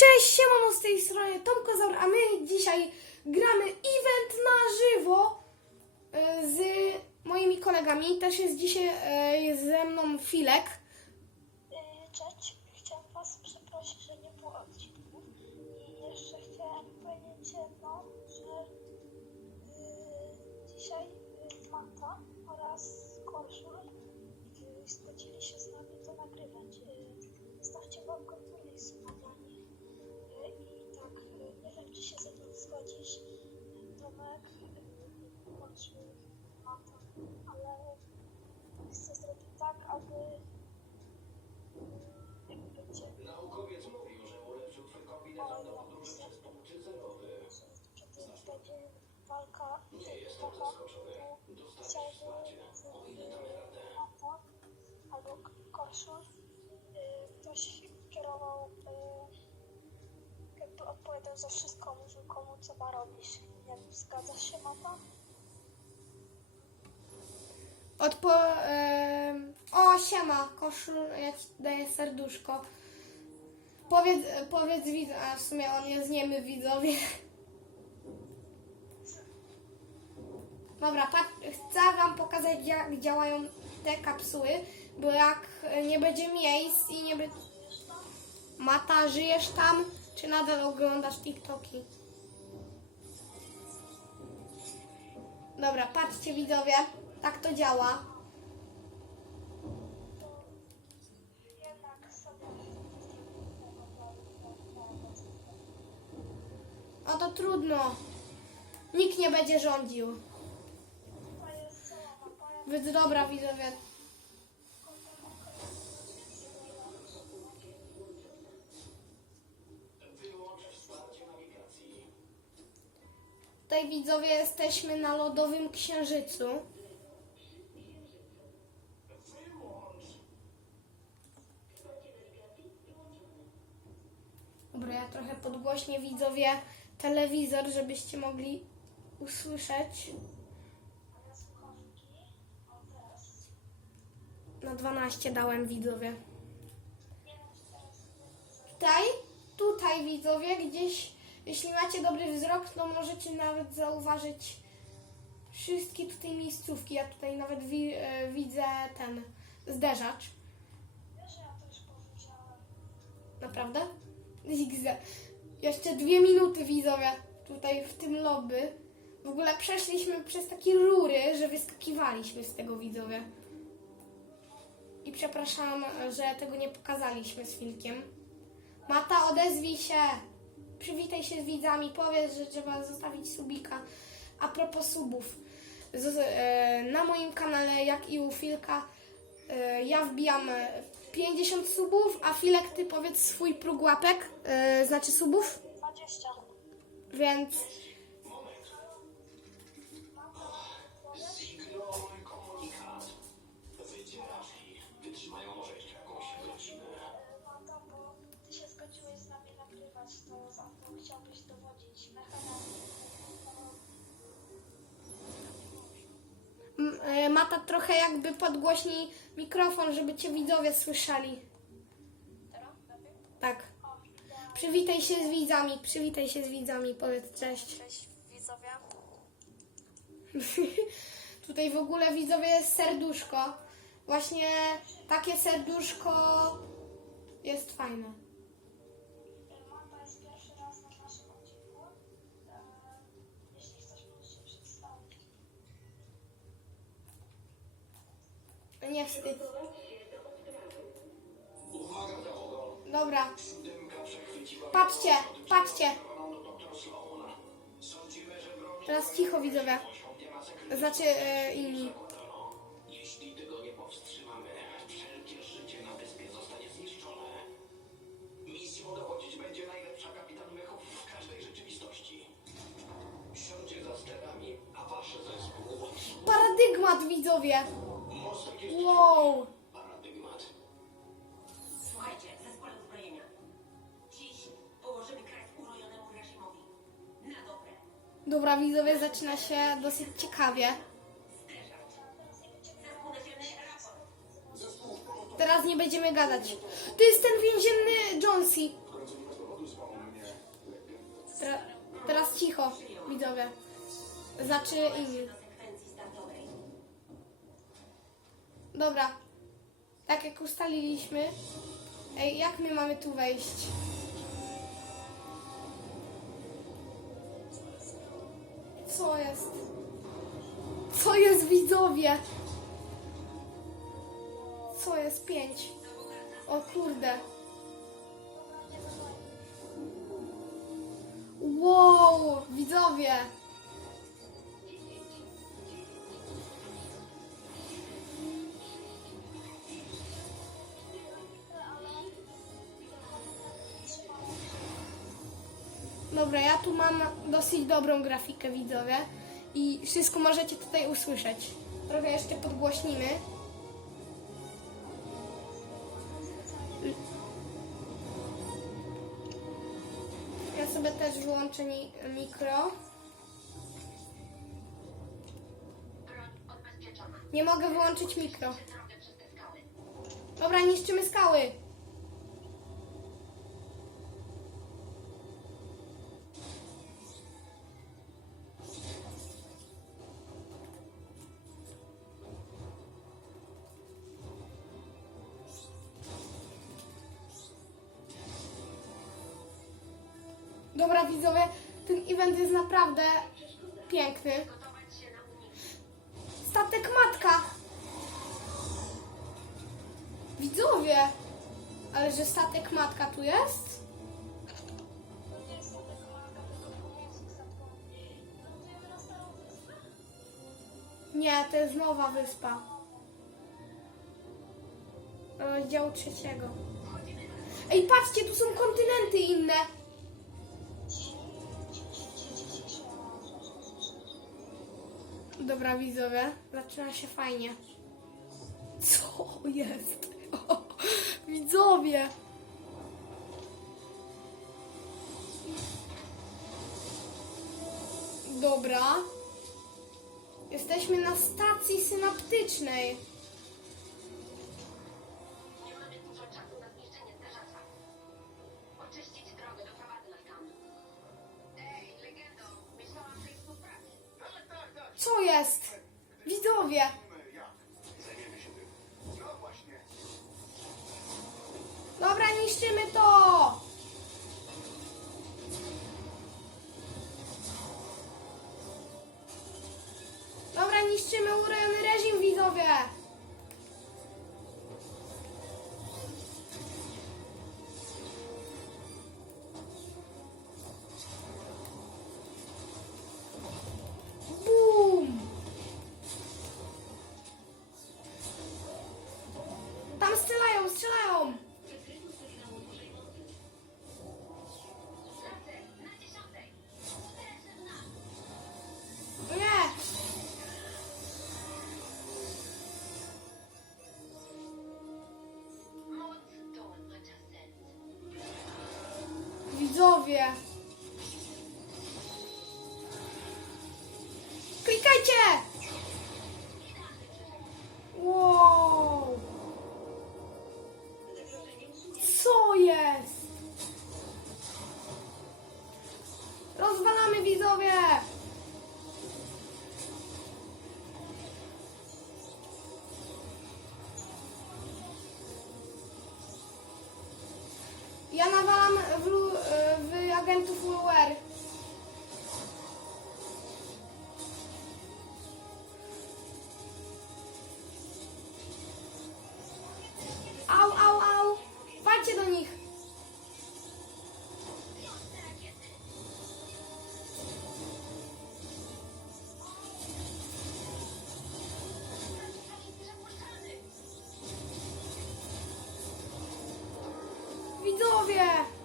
Cześć, siemano z tej strony Tom Kozaur, a my dzisiaj gramy event na żywo e, z moimi kolegami. Też jest dzisiaj e, ze mną Filek. Koszul y, ktoś kierował y, jakby odpowiadał za wszystko, mówił komu co ma robić. Nie wiem, zgadza się Mata? Odpo... O, siema, koszul, ja ci daję serduszko. Powiedz, powiedz widzom, a w sumie on jest niemy widzowie. Dobra, chcę wam pokazać jak działają te kapsuły, bo jak nie będzie miejsc i nie będzie... Mata, żyjesz tam, czy nadal oglądasz TikToki? Dobra, patrzcie widzowie, tak to działa. Jednak sobie O to trudno. Nikt nie będzie rządził. Więc dobra widzowie. Tutaj widzowie jesteśmy na lodowym księżycu. Dobra, ja trochę podgłośnię widzowie telewizor, żebyście mogli usłyszeć. Na 12 dałem widzowie. Tutaj, tutaj widzowie, gdzieś, jeśli macie dobry wzrok, to możecie nawet zauważyć wszystkie tutaj miejscówki. Ja tutaj nawet wi- e, widzę ten zderzacz. Naprawdę? XD. Jeszcze dwie minuty widzowie tutaj w tym lobby. W ogóle przeszliśmy przez takie rury, że wyskakiwaliśmy z tego widzowie. I przepraszam, że tego nie pokazaliśmy z filkiem. Mata, odezwij się. Przywitaj się z widzami. Powiedz, że trzeba zostawić subika. A propos subów. Z, e, na moim kanale, jak i u Filka, e, ja wbijam e, 50 subów, a Filek, ty powiedz swój próg łapek, e, znaczy subów, 20. więc trochę jakby podgłośnij mikrofon, żeby cię widzowie słyszeli. Tak. Przywitaj się z widzami, przywitaj się z widzami, powiedz cześć. Cześć widzowie. Tutaj w ogóle widzowie jest serduszko. Właśnie takie serduszko jest fajne. Nie wstyd. Dobra, patrzcie, patrzcie. Teraz cicho widzowie. Znaczy e, inni. Jeśli tego nie powstrzymamy, wszelkie życie na wyspie zostanie zniszczone. Będzie najlepsza kapitan mechów w każdej rzeczywistości. Za sterami, a zespół... Paradygmat widzowie. Wow. paradygmat. Słuchajcie, zespole uzbrojenia. Dziś położymy kres urojonemu reżimowi. Na dobre. Dobra widzowie, zaczyna się dosyć ciekawie. Teraz nie będziemy gadać. To jest ten więzienny Jonesy. Teraz cicho, widzowie. Znaczy inni. Dobra. Tak jak ustaliliśmy. Ej, jak my mamy tu wejść? Co jest? Co jest widzowie? Co jest pięć? O kurde. Wow, widzowie. Dobra, ja tu mam dosyć dobrą grafikę, widzowie. I wszystko możecie tutaj usłyszeć. Trochę jeszcze podgłośnimy. Ja sobie też wyłączę mi- mikro. Nie mogę wyłączyć mikro. Dobra, niszczymy skały. Naprawdę piękny. Statek matka! Widzowie! Ale że statek matka tu jest? Nie to jest nowa wyspa. Rozdziału trzeciego. Ej, patrzcie, tu są kontynenty inne. Dobra, widzowie, zaczyna się fajnie. Co jest? O, widzowie! Dobra. Jesteśmy na stacji synaptycznej. Widzowie! Klikajcie! Wow! Co jest? Rozwalamy widzowie! Ja nawalam w, Au, au, au! Do nich! Widzowie!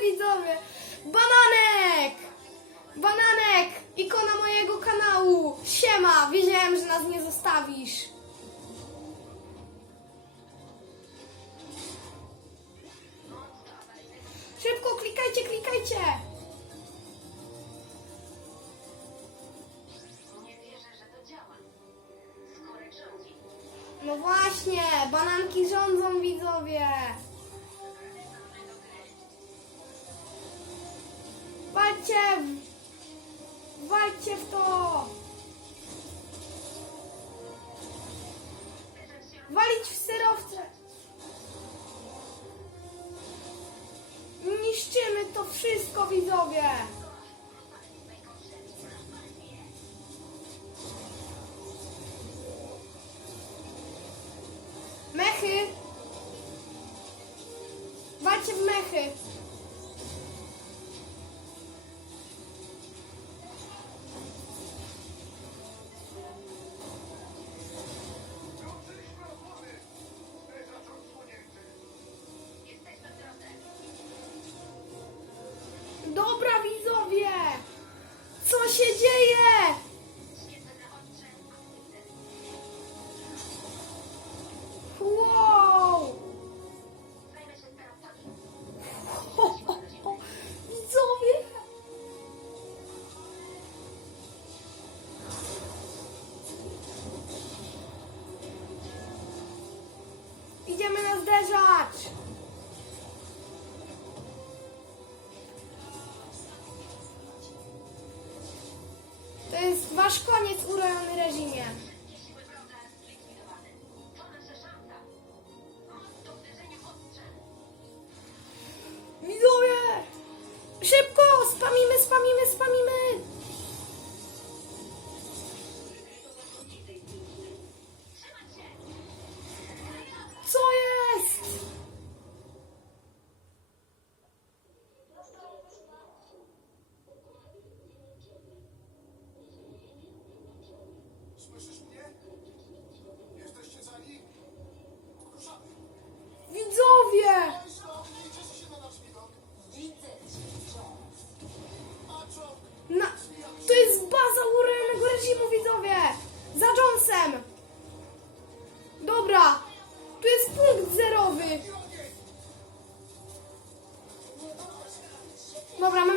widzowie! Bananek! Bananek! Ikona mojego kanału! Siema! Wiedziałem, że nas nie zostawisz! Szybko klikajcie, klikajcie! No właśnie, bananki rządzą widzowie! Walcie! Walcie w to! Walić w serowce! Niszczymy to wszystko, widzowie! Perejote!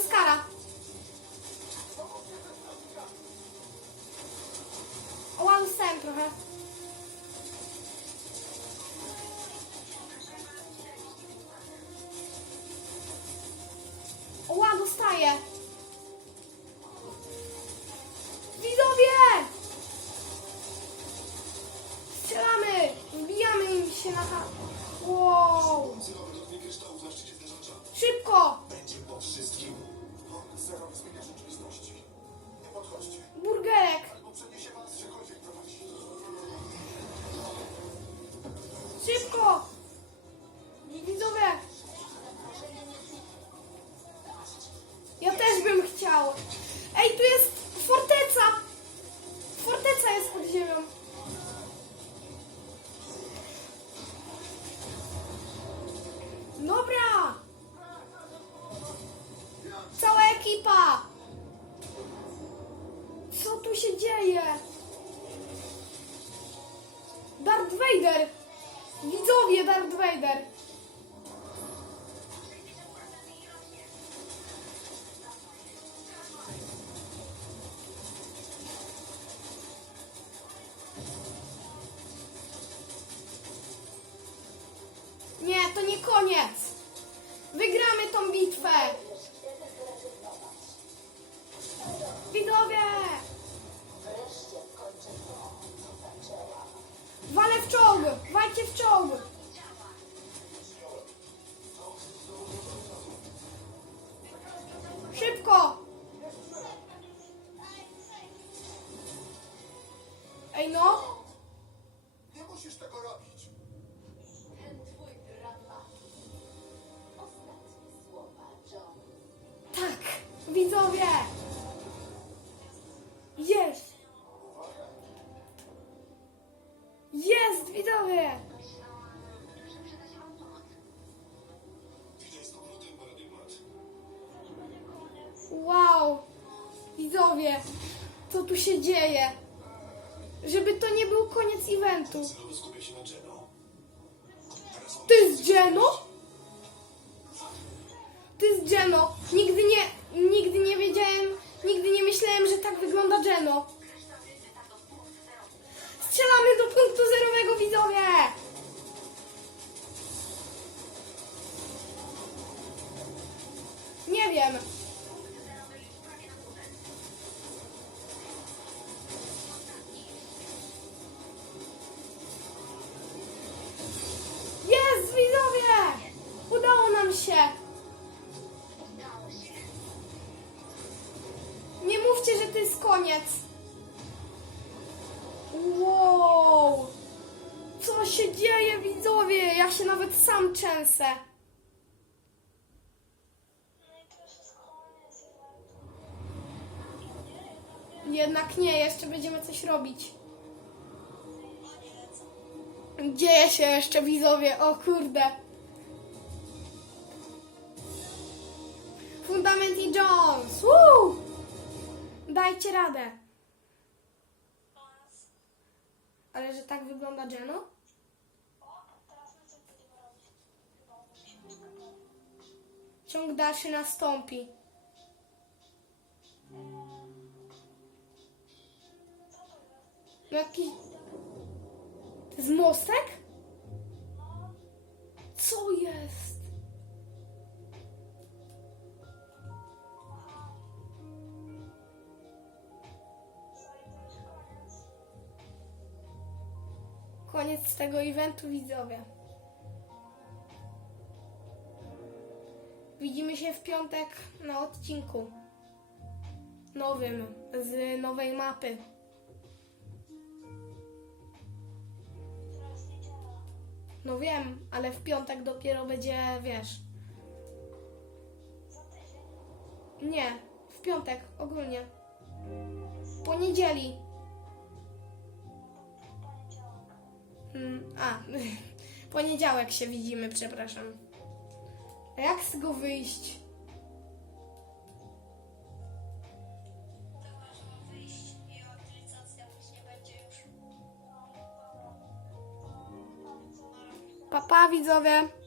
descarado. Vader! Widzowie Darth Vader! widzowie, co tu się dzieje. Żeby to nie był koniec eventu. Ty z Jeno? Ty z Jeno. Nigdy nie, nigdy nie wiedziałem, nigdy nie myślałem, że tak wygląda Jeno. Eventu. Jednak nie, jeszcze będziemy coś robić. Dzieje się jeszcze, widzowie. O kurde. Fundament i Jones. Woo! Dajcie radę. Ale że tak wygląda Jeno? Ciąg dalszy nastąpi. No jakiś... To jest mostek? Co jest? Koniec tego eventu, widzowie. Się w piątek na odcinku nowym z nowej mapy. No wiem, ale w piątek dopiero będzie, wiesz. Nie, w piątek ogólnie. Poniedzieli. Mm, a, poniedziałek się widzimy, przepraszam. A jak z tego wyjść? To można wyjść i aktualizacja później będzie już. No, dobra. To bardzo. Pa, pa widzowie!